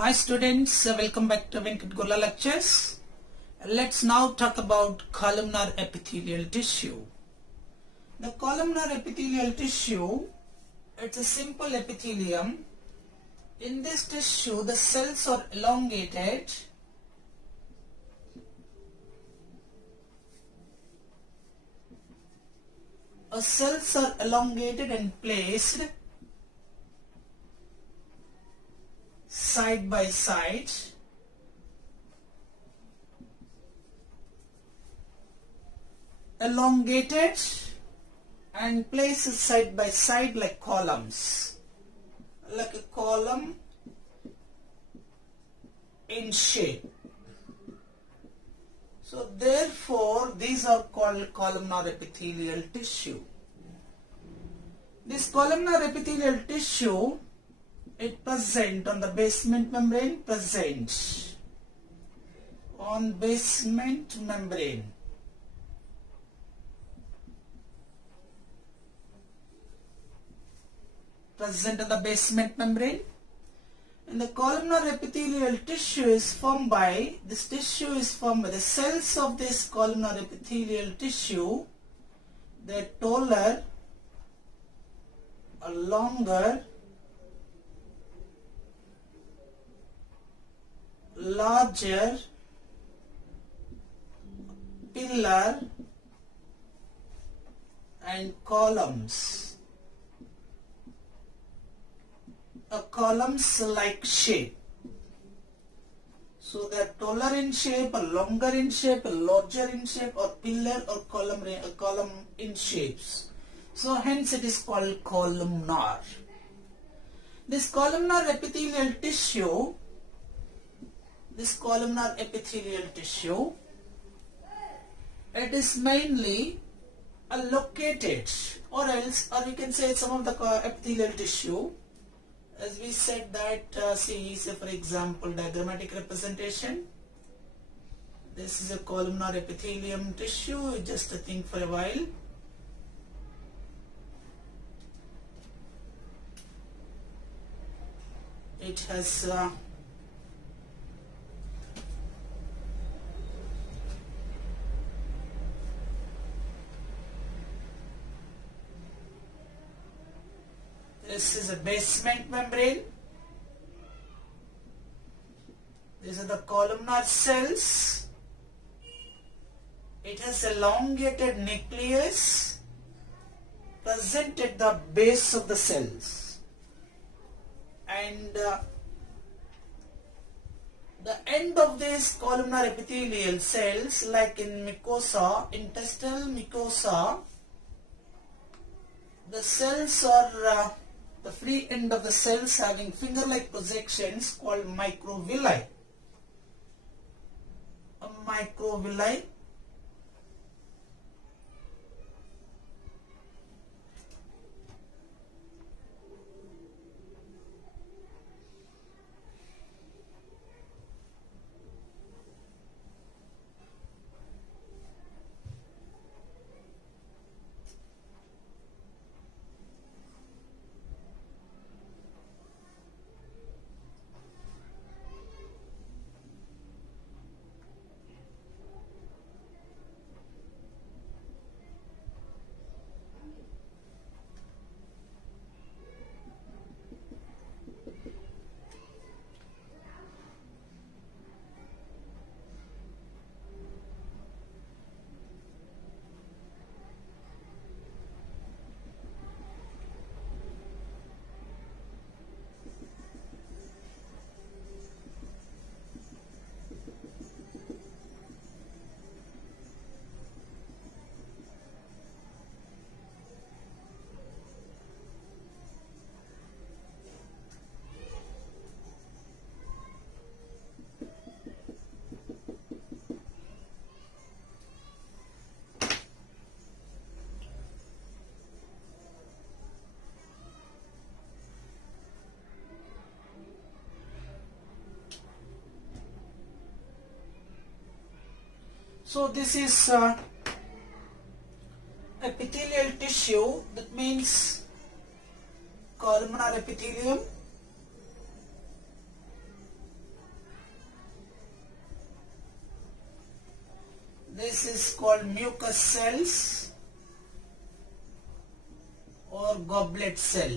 Hi students, welcome back to Venkat Gola lectures. Let's now talk about columnar epithelial tissue. The columnar epithelial tissue, it's a simple epithelium. In this tissue, the cells are elongated and placed side by side like columns, like a column in shape. So therefore these are called columnar epithelial tissue. This columnar epithelial tissue, it present on the basement membrane, present on the basement membrane. And the columnar epithelial tissue is formed by, the cells of this columnar epithelial tissue. They're taller or longer, larger, pillar and columns. A columns like shape. So they are taller in shape, or longer in shape, or larger in shape, or pillar or column in shapes. So hence it is called columnar. This columnar epithelial tissue, it is mainly allocated, or you can say some of the epithelial tissue. As we said that, say for example, diagrammatic representation. This is a columnar epithelium tissue. Just think for a while. It has this is a basement membrane. These are the columnar cells. It has elongated nucleus present at the base of the cells. And the end of these columnar epithelial cells, like in mucosa, intestinal mucosa, the cells are the free end of the cells having finger-like projections called microvilli. A microvilli. So this is epithelial tissue, that means columnar epithelium. This is called mucus cells or goblet cell.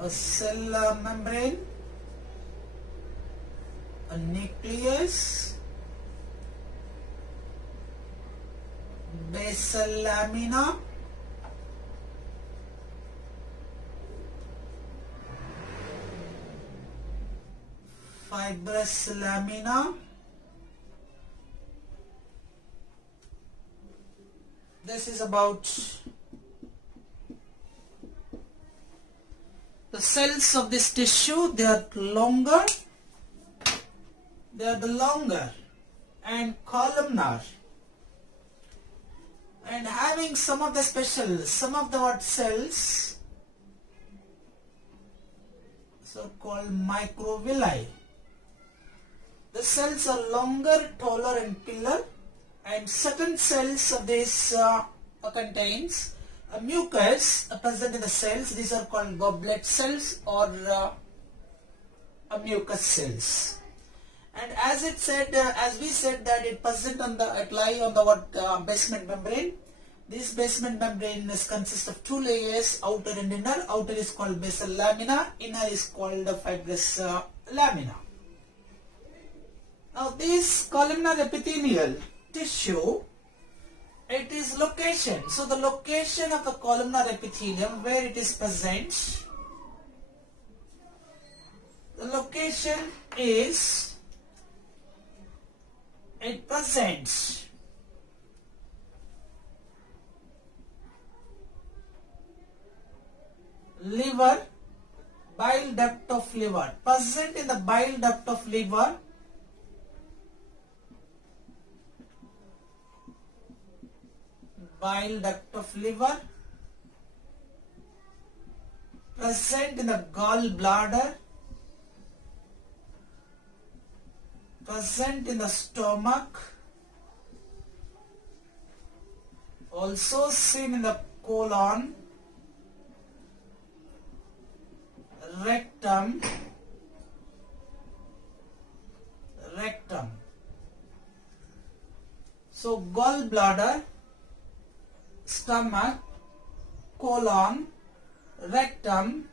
A cell membrane, a nucleus, basal lamina, fibrous lamina. This is about the cells of this tissue. They are longer. They are the longer and columnar, and having some of the what cells, so called microvilli. The cells are longer, taller and pillar, and certain cells of this contains a mucus present in the cells. These are called goblet cells or a mucus cells. And as we said that it present on the, it lie on the basement membrane. This basement membrane consists of two layers, outer and inner. Outer is called basal lamina, inner is called fibrous lamina. Now this columnar epithelial tissue, it is location. So the location of the columnar epithelium, where it is present, the location is, it presents liver, bile duct of liver, present in the bile duct of liver, bile duct of liver, present in the gallbladder, present in the stomach, also seen in the colon, rectum, so gallbladder, stomach, colon, rectum,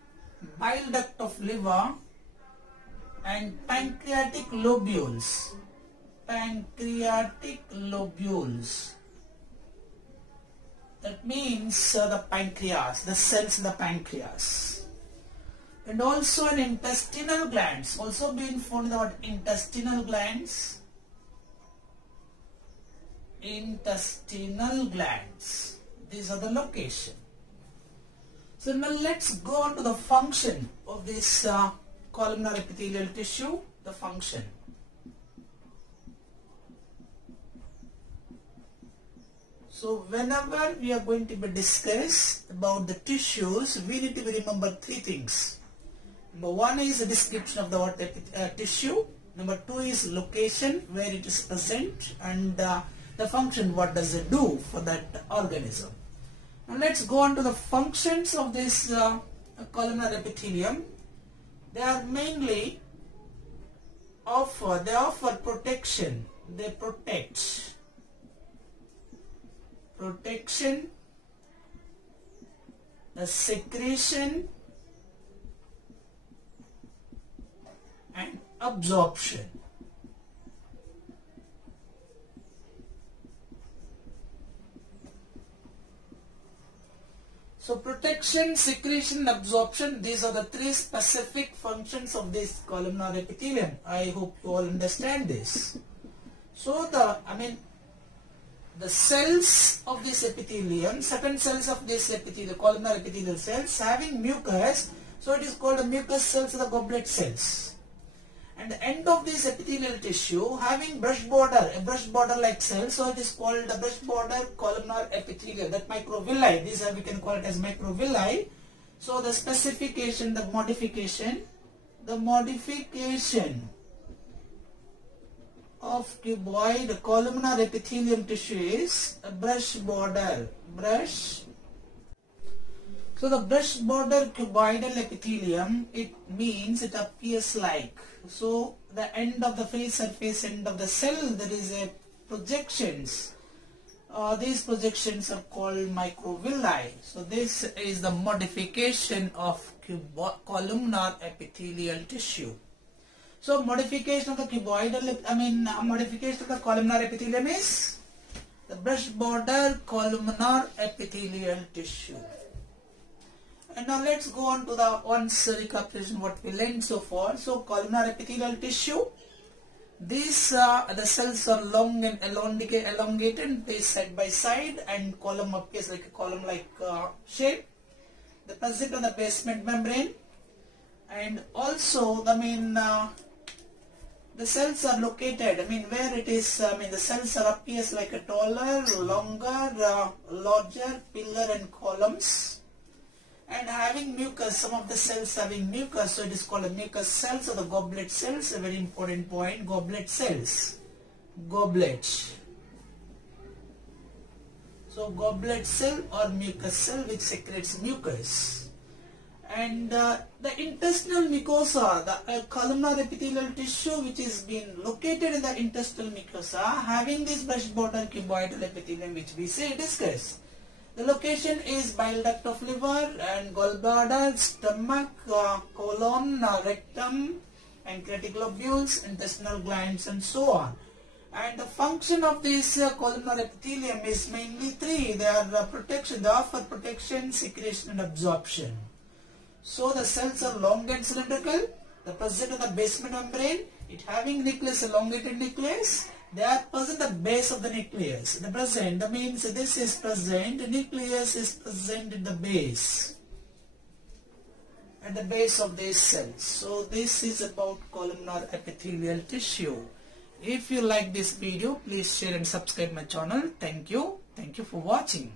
bile duct of liver, and pancreatic lobules. That means the pancreas, the cells in the pancreas. And also in intestinal glands, also being found in the intestinal glands. These are the location. So now let's go on to the function of this columnar epithelial tissue, the function. So whenever we are going to be discuss about the tissues, we need to remember three things. Number one is the description of the tissue. Number two is location, where it is present, and the function, what does it do for that organism. Now let's go on to the functions of this columnar epithelium. They are mainly they offer protection. They protect. Protection, the secretion and absorption. So protection, secretion, absorption, these are the three specific functions of this columnar epithelium. I hope you all understand this. So the cells of this epithelium, certain cells of this epithelium, columnar epithelial cells having mucus, so it is called the mucus cells or the goblet cells. And the end of this epithelial tissue having brush border, a brush border like cell, so it is called the brush border columnar epithelial, that microvilli, these are, we can call it as microvilli. So the specification, the modification of cuboid columnar epithelium tissue is a brush border, So the brush border cuboidal epithelium, it means it appears like. So the end of the face surface, end of the cell, there is a projections. These projections are called microvilli. So this is the modification of columnar epithelial tissue. So modification of the modification of the columnar epithelium is the brush border columnar epithelial tissue. And now let's go on to the once recapitulation what we learned so far. So columnar epithelial tissue. These the cells are long and elongated, placed side by side, and column appears like a column-like shape. They present on the basement membrane, and also the cells are located. Where it is. The cells appears like a taller, longer, larger pillar and columns. And having mucus, some of the cells having mucus, so it is called a mucus cells or the goblet cells. A very important point, goblet cells. Goblet. So goblet cell or mucus cell which secretes mucus. And the intestinal mucosa, the columnar epithelial tissue which is being located in the intestinal mucosa, having this brush border cuboidal epithelium which we discussed. The location is bile duct of liver and gallbladder, stomach, colon, rectum, pancreatic globules, intestinal glands, and so on. And the function of this columnar epithelium is mainly three. They are protection. They offer protection, secretion, and absorption. So the cells are long and cylindrical. They present on the basement membrane. It having nucleus, elongated nucleus. They are present at the base of the nucleus. The present means this is present. The nucleus is present in the base. At the base of these cells. So this is about columnar epithelial tissue. If you like this video, please share and subscribe my channel. Thank you. Thank you for watching.